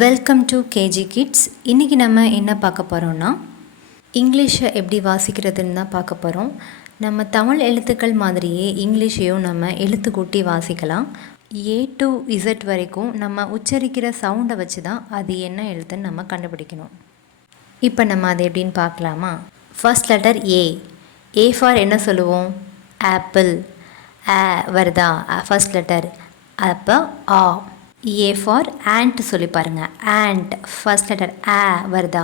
Welcome to KG kids. இன்றைக்கி நம்ம என்ன பார்க்க போகிறோன்னா இங்கிலீஷை எப்படி வாசிக்கிறதுன்னு தான் பார்க்க போகிறோம். நம்ம தமிழ் எழுத்துக்கள் மாதிரியே இங்கிலீஷையும் நம்ம எழுத்து கூட்டி வாசிக்கலாம். A to Z வரைக்கும் நம்ம உச்சரிக்கிற சவுண்டை வச்சு தான் அது என்ன எழுத்துன்னு நம்ம கண்டுபிடிக்கணும். இப்போ நம்ம அது எப்படின்னு பார்க்கலாமா? First letter A. A for என்ன சொல்லுவோம்? ஆப்பிள். வருதா ஃபர்ஸ்ட் லெட்டர்? அப்போ ஆ. ஏ ஃபார் ஆண்ட் சொல்லி பாருங்கள். ஆண்ட் ஃபர்ஸ்ட் லெட்டர் வருதா?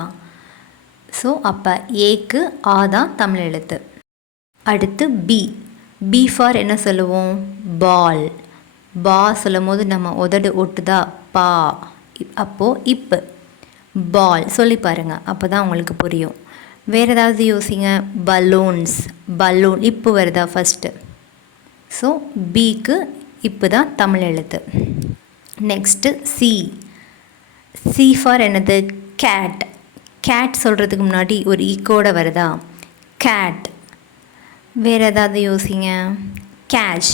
ஸோ அப்போ ஏக்கு ஆ தான் தமிழ் எழுத்து. அடுத்து பி. பி ஃபார் என்ன சொல்லுவோம்? பால். பா சொல்லும் போது நம்ம உதடு ஒட்டுதா? பா. அப்போது இப்பு. பால் சொல்லி பாருங்கள், அப்போ தான் உங்களுக்கு புரியும். வேறு ஏதாவது யோசிங்க. பலூன்ஸ். பலூன் இப்பு வருதா ஃபஸ்ட்டு? ஸோ பிக்கு இப்பு தான் தமிழ் எழுத்து. Next C. சி ஃபார் என்னது? கேட். கேட் சொல்கிறதுக்கு முன்னாடி ஒரு ஈக்கோட வருதா? கேட். வேறு ஏதாவது யோசிங்க. கேட்ச்.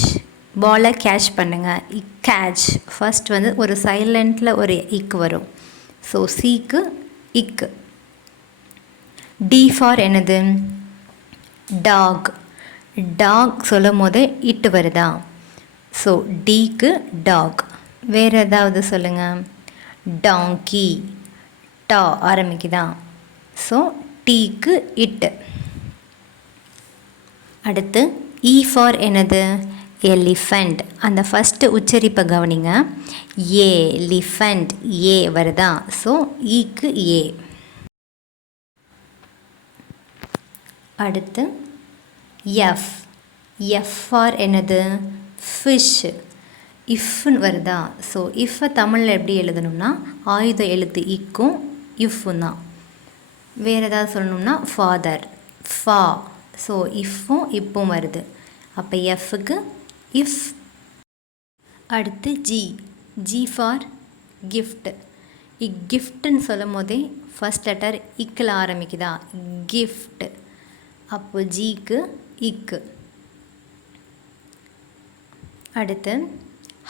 பாலை கேட்ச் பண்ணுங்கள். கேட்ச் ஃபர்ஸ்ட் வந்து ஒரு சைலண்டில் ஒரு இக்கு வரும். ஸோ சிக்கு இக்கு. டி ஃபார் என்னது? டாக். டாக் சொல்லும் போதே இட்டு வருதா? ஸோ டிக்கு டாக். வேறு ஏதாவது சொல்லுங்கள். டாங்கி. டா ஆரம்பிக்குதா? ஸோ டீக்கு இட்டு. அடுத்து இ ஃபார் என்னது? எலிஃபண்ட். அந்த ஃபஸ்ட்டு உச்சரிப்பை கவனிங்க. ஏ லிஃபண்ட். ஏ வருதா? ஸோ ஈக்கு ஏ. அடுத்து எஃப். எஃப் ஃபார் என்னது? ஃபிஷ். இஃப்னு வருதா? ஸோ இஃப்பை தமிழில் எப்படி எழுதணும்னா ஆயுத எழுத்து இக்கும் இஃப்பும் தான். வேறு ஏதாவது சொல்லணும்னா ஃபாதர். ஃபா. ஸோ இஃப்பும் இப்பும் வருது. அப்போ எஃப்க்கு இஃப். அடுத்து ஜி. G for gift. கிஃப்ட்டுன்னு சொல்லும் போதே ஃபஸ்ட் லெட்டர் இக்கில் ஆரம்பிக்குதா? கிஃப்ட். அப்போ ஜிக்கு இக்கு. அடுத்து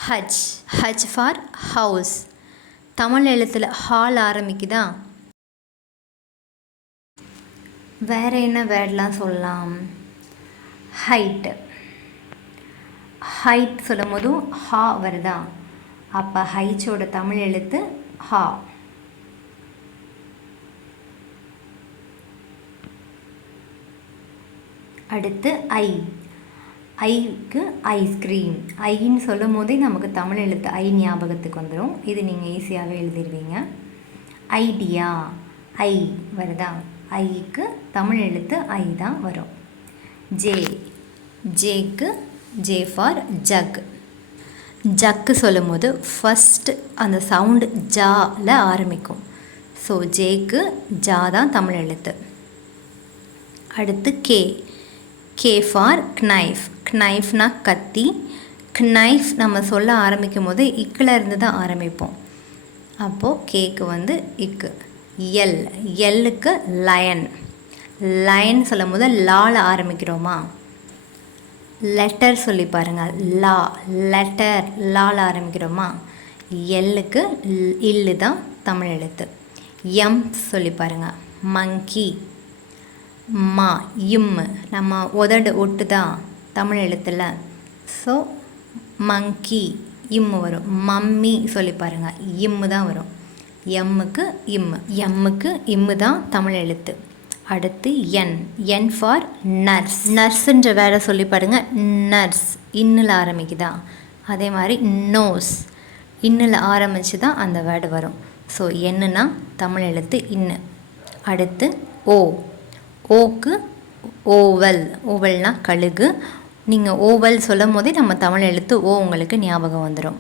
ஹச். H for house. தமிழ் எழுத்தில் ஹால் ஆரம்பிக்குதா? வேறு என்ன வேர்டெலாம் சொல்லலாம்? ஹைட். ஹைட் சொல்லும் போதும் ஹா வருதா? அப்போ ஹைச்சோட தமிழ் எழுத்து ஹா. அடுத்து ஐ. ஐக்கு ஐஸ்கிரீம். ஐன்னு சொல்லும் போதே நமக்கு தமிழ் எழுத்து ஐ ஞாபகத்துக்கு வந்துடும். இது நீங்கள் ஈஸியாகவே எழுதிடுவீங்க. ஐடியா. ஐ வருதா? ஐக்கு தமிழ் எழுத்து ஐ தான் வரும். ஜே. ஜேக்கு ஜே ஃபார் ஜக். ஜக்கு சொல்லும் போது ஃபஸ்ட்டு அந்த சவுண்டு ஜாவில் ஆரம்பிக்கும். ஸோ ஜேக்கு ஜா தான் தமிழ் எழுத்து. அடுத்து கே. K for knife. நைஃப்னா கத்தி. நைஃப் நம்ம சொல்ல ஆரம்பிக்கும் போது இக்கில் இருந்து தான் ஆரம்பிப்போம். அப்போது கேக்கு வந்து இக்கு. எல். எல்லுக்கு லயன். லயன் சொல்லும் போது லால ஆரம்பிக்கிறோமா? லெட்டர் சொல்லி பாருங்கள். லா. லெட்டர் லால ஆரம்பிக்கிறோமா? எல்லுக்கு இல்லு தான் தமிழ் எழுத்து. எம் சொல்லி பாருங்கள். மங்கி. மா. இம்மு. நம்ம உதடு ஒட்டுதா தமிழ் எழுத்தில்? ஸோ மங்கி இம்மு வரும். மம்மி சொல்லி பாருங்கள். இம்மு தான் வரும். எம்முக்கு இம்மு. எம்முக்கு இம்மு தான் தமிழ் எழுத்து. அடுத்து என். N for nurse. நர்ஸுன்ற வேலை சொல்லி பாருங்கள். நர்ஸ் இன்னில் ஆரம்பிக்குதா? அதே மாதிரி நோஸ் இன்னில் ஆரம்பித்து தான் அந்த வேர்டு வரும். ஸோ என்னன்னா தமிழ் எழுத்து இன்னு. அடுத்து ஓ. ஓக்கு ஓவல். ஓவல்னால் கழுகு. நீங்கள் ஓவல் சொல்லும் போதே நம்ம தமிழ் எழுத்து ஓ உங்களுக்கு ஞாபகம் வந்துடும்.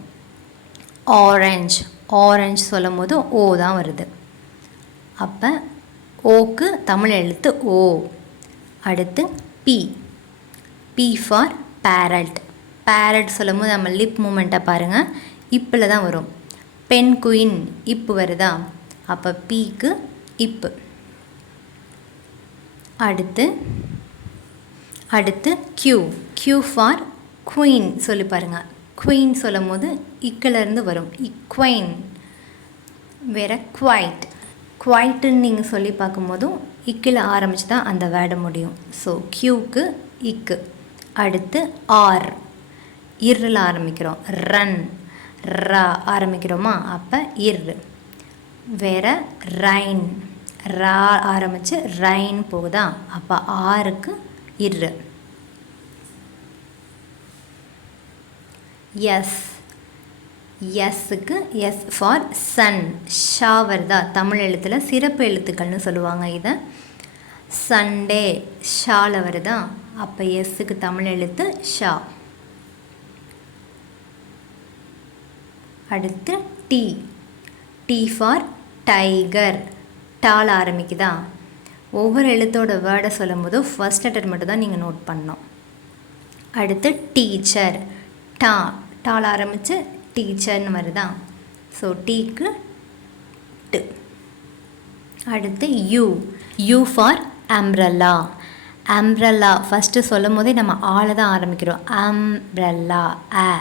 ஆரஞ்ச். ஆரஞ்ச் சொல்லும் போது ஓ தான் வருது. அப்போ ஓக்கு தமிழ் எழுத்து ஓ. அடுத்து P. P for parrot. Parrot சொல்லும் போது நம்ம லிப் மூமெண்ட்டை பாருங்கள். இப்பில் தான் வரும். பென் குயின் இப்பு வருதா? அப்போ பீக்கு இப்பு. அடுத்து க்யூ. க்யூ ஃபார் குயின் சொல்லி பாருங்கள். குயின் சொல்லும் போது இக்கிலேருந்து வரும். இக்வைன். வேறு குவைட். குவைட்டுன்னு நீங்கள் சொல்லி பார்க்கும்போதும் இக்கில் ஆரம்பித்து தான் அந்த வேர்டு முடியும். ஸோ க்யூக்கு இக்கு. அடுத்து ஆர், இர்ரில் ஆரம்பிக்கிறோம். ரன், ரா ஆரம்பிக்கிறோமா, அப்போ இர். வேறு ரைன், ரா ஆரம்பித்து ரைன் போகுதா, அப்போ ஆருக்கு இர். எஸ், எஸ்ஸுக்கு எஸ் ஃபார் சன், ஷா வருதா, தமிழ் எழுத்தில் சிறப்பு எழுத்துக்கள்னு சொல்லுவாங்க இதை. சண்டே ஷாவில் வருதா, அப்போ எஸ்ஸுக்கு தமிழ் எழுத்து ஷா. அடுத்து டி, டி ஃபார் டைகர், டால் ஆரம்பிக்குதா. ஒவ்வொரு எழுத்தோட வேர்டை சொல்லும் போது ஃபர்ஸ்ட் லெட்டர் மட்டும் தான் நீங்கள் நோட் பண்ணணும். அடுத்து டீச்சர், டா, டால் ஆரம்பித்து டீச்சர்னு வருதா. ஸோ டீக்கு டு. அடுத்து you, you for umbrella. Umbrella first சொல்லும் போதே நம்ம ஆள தான் ஆரம்பிக்கிறோம். அம்ப்ரல்லா அ,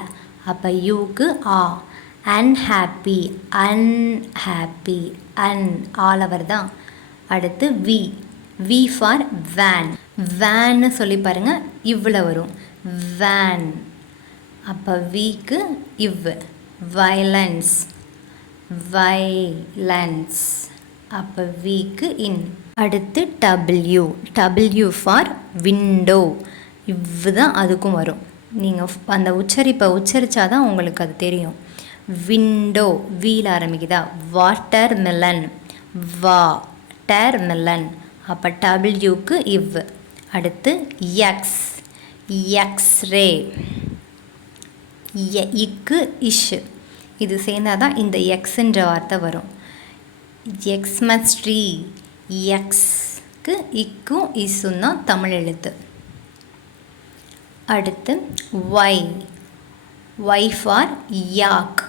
அப்போ யூக்கு ஆ. அன்ஹாப்பி, அன்ஹாப்பி அன், ஆள வருதா. அடுத்து வி, வி ஃபார் வேன். வேன்னு சொல்லி பாருங்கள், இவ்வளோ வரும் வேன். அப்போ வீக்கு இவ். வயலன்ஸ், வைலன்ஸ், அப்போ வீக்கு இன். அடுத்து டபிள்யூ, டபிள்யூ ஃபார் விண்டோ, இவ்வு தான் அதுக்கும் வரும். நீங்கள் அந்த உச்சரிப்பை உச்சரித்தாதான் உங்களுக்கு அது தெரியும். விண்டோ, வீல் ஆரம்பிக்குதா. வாட்டர் மெலன், வாட்டர் மெலன், அப்போ டபிள்யூக்கு இவ். அடுத்து எக்ஸ், எக்ஸ்ரே, இக்கு இஷ், இது சேர்ந்தால் தான் இந்த எக்ஸுன்ற வார்த்தை வரும். எக்ஸ்மஸ்ட்ரி, எக்ஸ்க்கு இக்கும் இஸ்ஸும் தான் தமிழ் எழுத்து. அடுத்து ஒய், ஒய் ஃபார் யாக்.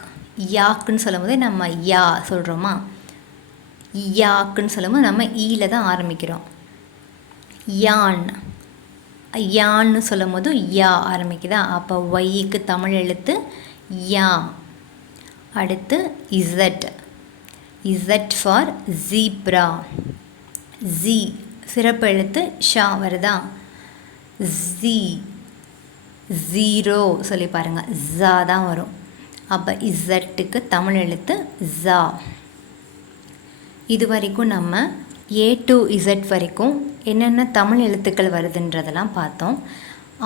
யாக்குன்னு சொல்லும் போது நம்ம யா சொல்கிறோமா, யாக்குன்னு சொல்லும்போது நம்ம ஈல தான் ஆரம்பிக்கிறோம். யான், யான்னு சொல்லும் போது யா ஆரம்பிக்குதா, அப்போ ஒய்க்கு தமிழ் எழுத்து யா. அடுத்து Z, Z for zebra. G சிறப்பு எழுத்து ஷா வருதா. ஜி, ஜீரோ சொல்லி பாருங்கள், ஜா தான் வரும். அப்போ இசட்டுக்கு தமிழ் எழுத்து ஜா. இது வரைக்கும் நம்ம ஏ டு இசட் வரைக்கும் என்னென்ன தமிழ் எழுத்துக்கள் வருதுன்றதெல்லாம் பார்த்தோம்.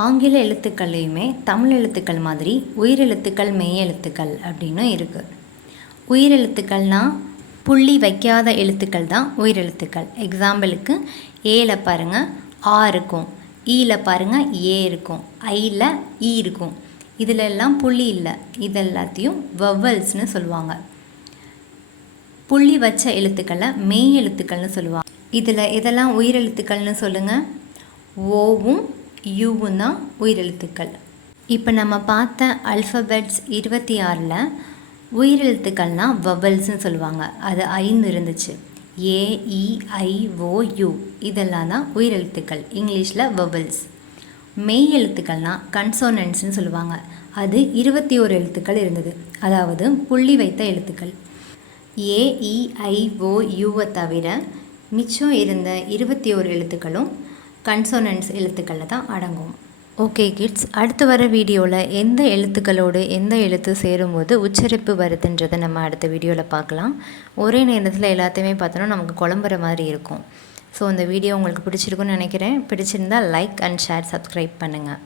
ஆங்கில எழுத்துக்கள்லையுமே தமிழ் எழுத்துக்கள் மாதிரி உயிரெழுத்துக்கள், மெய் எழுத்துக்கள் அப்படின்னு இருக்குது. உயிரெழுத்துக்கள்னால் புள்ளி வைக்காத எழுத்துக்கள் தான் உயிரெழுத்துக்கள். எக்ஸாம்பிளுக்கு ஏல பாருங்கள் ஆ இருக்கும், ஈல பாருங்கள் ஏ இருக்கும், ஐயில் ஈ இருக்கும். இதில் எல்லாம் புள்ளி இல்லை, இது எல்லாத்தையும் வவல்ஸ்னு சொல்லுவாங்க. புள்ளி வச்ச எழுத்துக்களை மெய் எழுத்துக்கள்னு சொல்லுவாங்க. இதில் இதெல்லாம் உயிரெழுத்துக்கள்னு சொல்லுங்கள். ஓவும் யூவும் தான் உயிரெழுத்துக்கள். இப்போ நம்ம பார்த்த அல்ஃபபெட்ஸ் 26ல் உயிரெழுத்துக்கள்னால் வவல்ஸ்னு சொல்லுவாங்க. அது 5 இருந்துச்சு. ஏ, இ, ஐ, ஓ, யூ, இதெல்லாம் தான் உயிரெழுத்துக்கள், இங்கிலீஷில் வவல்ஸ். மெய் எழுத்துக்கள்னால் கன்சோனன்ட்ஸ்னு சொல்லுவாங்க. அது 21 எழுத்துக்கள் இருந்தது, அதாவது புள்ளி வைத்த எழுத்துக்கள். ஏ, இ, ஐ, ஓ, யூவை தவிர மிச்சம் இருந்த 21 எழுத்துக்களும் கன்சோனன்ட்ஸ் எழுத்துக்களில் தான் அடங்கும். ஓகே கிட்ஸ், அடுத்து வர வீடியோவில் எந்த எழுத்துக்களோடு எந்த எழுத்து சேரும்போது உச்சரிப்பு வருதுன்றதை நம்ம அடுத்த வீடியோவில் பார்க்கலாம். ஒரே நேரத்தில் எல்லாத்தையுமே பார்த்தோன்னா நமக்கு குழம்புற மாதிரி இருக்கும். ஸோ இந்த வீடியோ உங்களுக்கு பிடிச்சிருக்குன்னு நினைக்கிறேன். பிடிச்சிருந்தால் லைக் அண்ட் ஷேர், சப்ஸ்கிரைப் பண்ணுங்கள்.